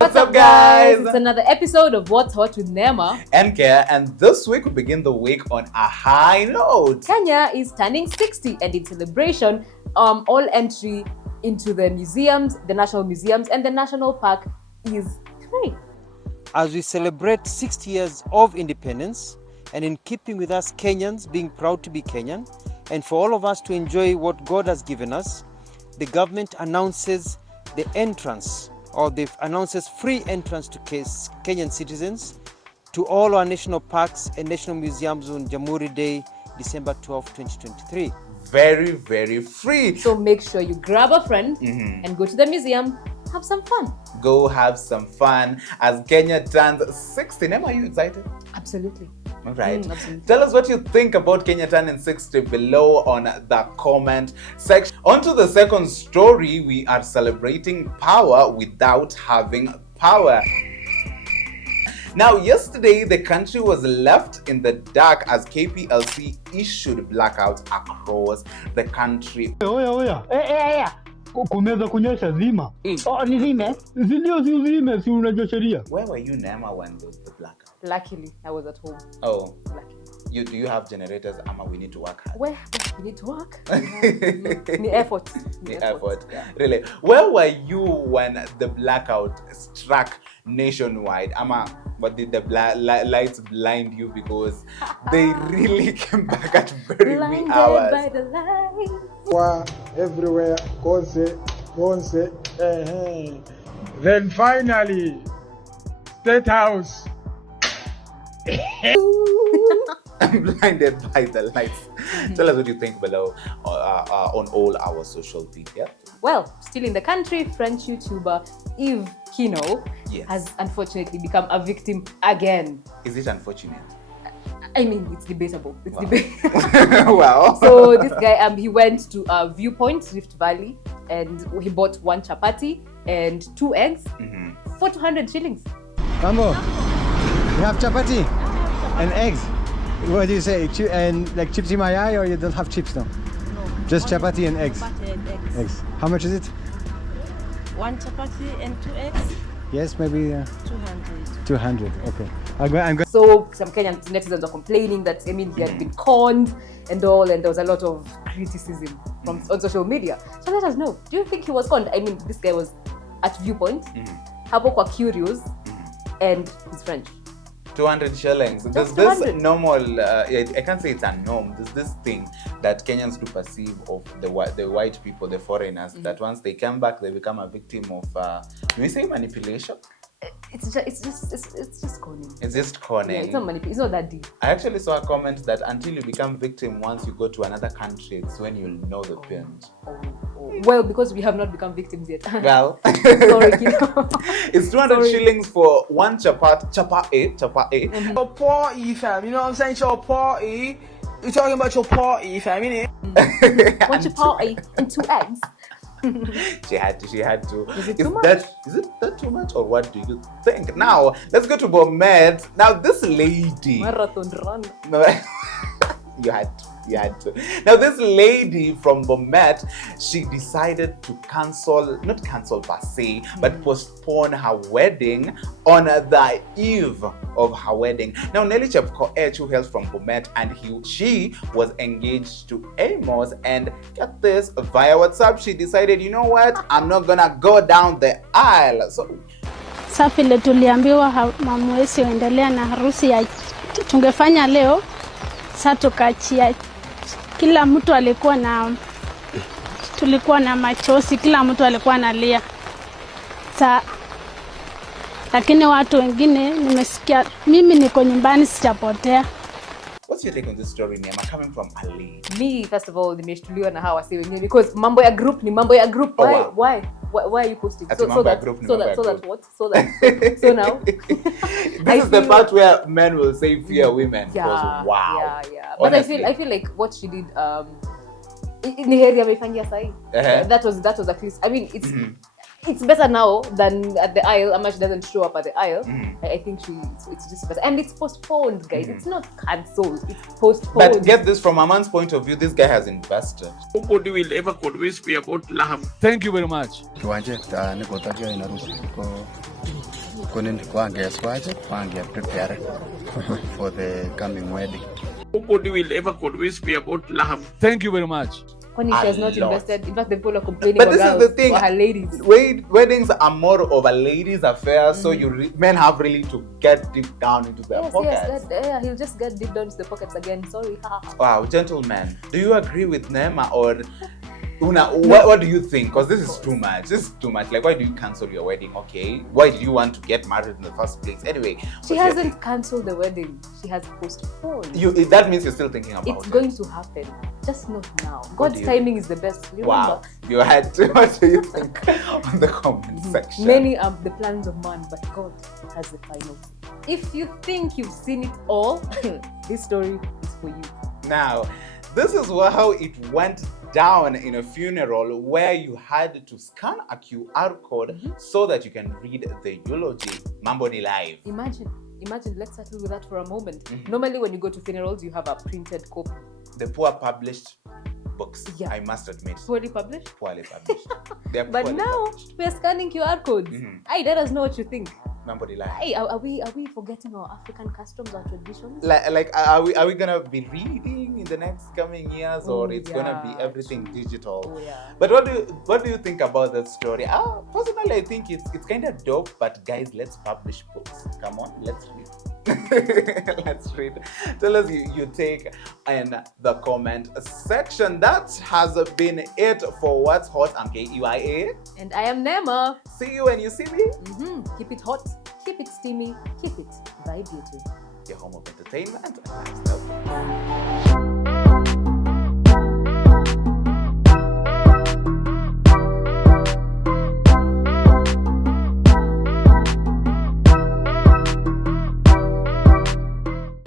What's up, guys? It's another episode of What's Hot with Nema and Care, and this week we begin the week on a high note. Kenya is turning 60, and in celebration, all entry into the museums, the national museums, and the national park is free. As we celebrate 60 years of independence, and in keeping with us Kenyans being proud to be Kenyan, and for all of us to enjoy what God has given us, the government announces the entrance, or they announces free entrance to Kenyan citizens to all our national parks and national museums on Jamhuri Day, December 12, 2023. Very, very free. So make sure you grab a friend and go to the museum, have some fun. Go have some fun as Kenya turns 60. Nema, are you excited? Absolutely. All right. Absolutely. Tell us what you think about Kenya turning 60 below on the comment section. On to the second story, we are celebrating power without having power. Now, yesterday, the country was left in the dark as KPLC issued blackouts across the country. Kumeza kunyesha zima. Nizime? Ndio si uzime, si unajua sheria. Where were you, Nema, when there was the blackout? Luckily, I was at home. Oh. Luckily. Do you have generators, Ama? We need to work hard. Where we need to work. The effort. Yeah. Really. Where were you when the blackout struck nationwide? Ama, but did the lights blind you because they really came back at very wee hours? Blinded by the light. Everywhere, Konse. Then finally, State House. I'm blinded by the lights. Tell us what you think below on all our social media. Well, still in the country, French YouTuber Yves Kino has unfortunately become a victim again. Is it unfortunate? I mean, it's debatable. Wow. So this guy, he went to Viewpoint, Rift Valley, and he bought one chapati and 2 eggs for 200 shillings. Mambo, you have chapati and eggs. What do you say? And like chips in my eye, or you don't have chips now? No. Just chapati and eggs. Chapati and eggs. Eggs. How much is it? 1 chapati and 2 eggs. Yes, maybe 200. 200. Okay. I'm going. So some Kenyan netizens are complaining that he had been conned and all, and there was a lot of criticism from on social media. So let us know. Do you think he was conned? I mean, this guy was at Viewpoint, hapo kwa Curious, and he's French. 200 shillings. There's 200. this normal, I can't say it's a norm, there's this thing that Kenyans do perceive of the white people, the foreigners, that once they come back, they become a victim of, do we say manipulation? It's just conning. It's just conning. Yeah, it's not manipulation. It's not that deep. I actually saw a comment that until you become victim once you go to another country, it's when you'll know the pinch. Well, because we have not become victims yet. Well, sorry, Kino. It's 200 shillings for one chapati. Your party, fam. You know what I'm saying? Your party. You're talking about your party, fam, innit? One chapati and 2 eggs. She had to. Is it too much? Is it that too much, or what do you think? Now, let's go to Bomet. Now, this lady. Marathon run. You had to. Now, this lady from Bomet, she decided to not cancel per se, but postpone her wedding on the eve of her wedding. Now, Nelly Chepkoech, who hails from Bomet, and she was engaged to Amos, and get this, via WhatsApp, she decided, you know what, I'm not gonna go down the aisle. So Safile tuliambiwa hamwezi endelea na harusi ya tungefanya leo. Sasa tukachia, kila mtu tulikuwa na machozi, kila mtu alikuwa analia. Lakini watu wengine nimesikia, mimi niko nyumbani sijapotea. What's your take on this story, Nema, coming from Ali? Me, first of all, nimeshtuliwa na hawa si wenyewe because mambo ya group ni mambo ya group. Why are you posting? So that what? So now this is the part where men will say fear women. Yeah. Wow. Yeah. But honestly, I feel like what she did ni heri ameifanyia sahi. That was at least, I mean, it's it's better now than at the aisle. Amma, she doesn't show up at the aisle. I think it's just better. And it's postponed, guys. It's not cancelled. It's postponed. But get this, from a man's point of view, this guy has invested. Nobody will ever convince me about Laham. Thank you very much. Kiwanje nikotakia inaruhusu kunin kwange swaje kwange prepare for the coming wedding. Nobody will ever convince me about Laham. Thank you very much. When she has not invested, in fact, the people are complaining. But this is the thing. Her ladies. Weddings are more of a ladies' affair, so men have really to get deep down into their pockets. Yes, he'll just get deep down into the pockets again. Sorry. Wow, gentlemen, do you agree with Nema or Una? What do you think? Because this is too much. This is too much. Like, why do you cancel your wedding? Okay, why did you want to get married in the first place? Anyway, she hasn't cancelled the wedding. She has postponed. That means you're still thinking about it. It's going to happen. Just not now. God's timing is the best. Remember? Wow, you had to. What do you think on the comment section? Many are the plans of man, but God has the final. If you think you've seen it all, this story is for you. Now, this is how it went down in a funeral where you had to scan a QR code so that you can read the eulogy. Mambo ni live. Imagine, let's settle with that for a moment. Normally when you go to funerals, you have a printed copy. The poor published books, Yeah. I must admit. Poorly published? Poorly published. They're But poorly now, published. we are scanning QR codes. Hey, let us know what you think. Mambo ni live. Hey, are we forgetting our African customs, our traditions? Like are we gonna be reading in the next coming years, or it's gonna be yeah, everything digital? Oh, yeah. But what do you think about that story? Personally, I think it's kind of dope. But guys, let's publish books. Come on, let's read. Let's read. Tell us you take in the comment section. That has been it for What's Hot. I'm KEYA. And I am Nema. See you when you see me. Keep it hot, keep it steamy, keep it vibrating. Your home of entertainment and lifestyle.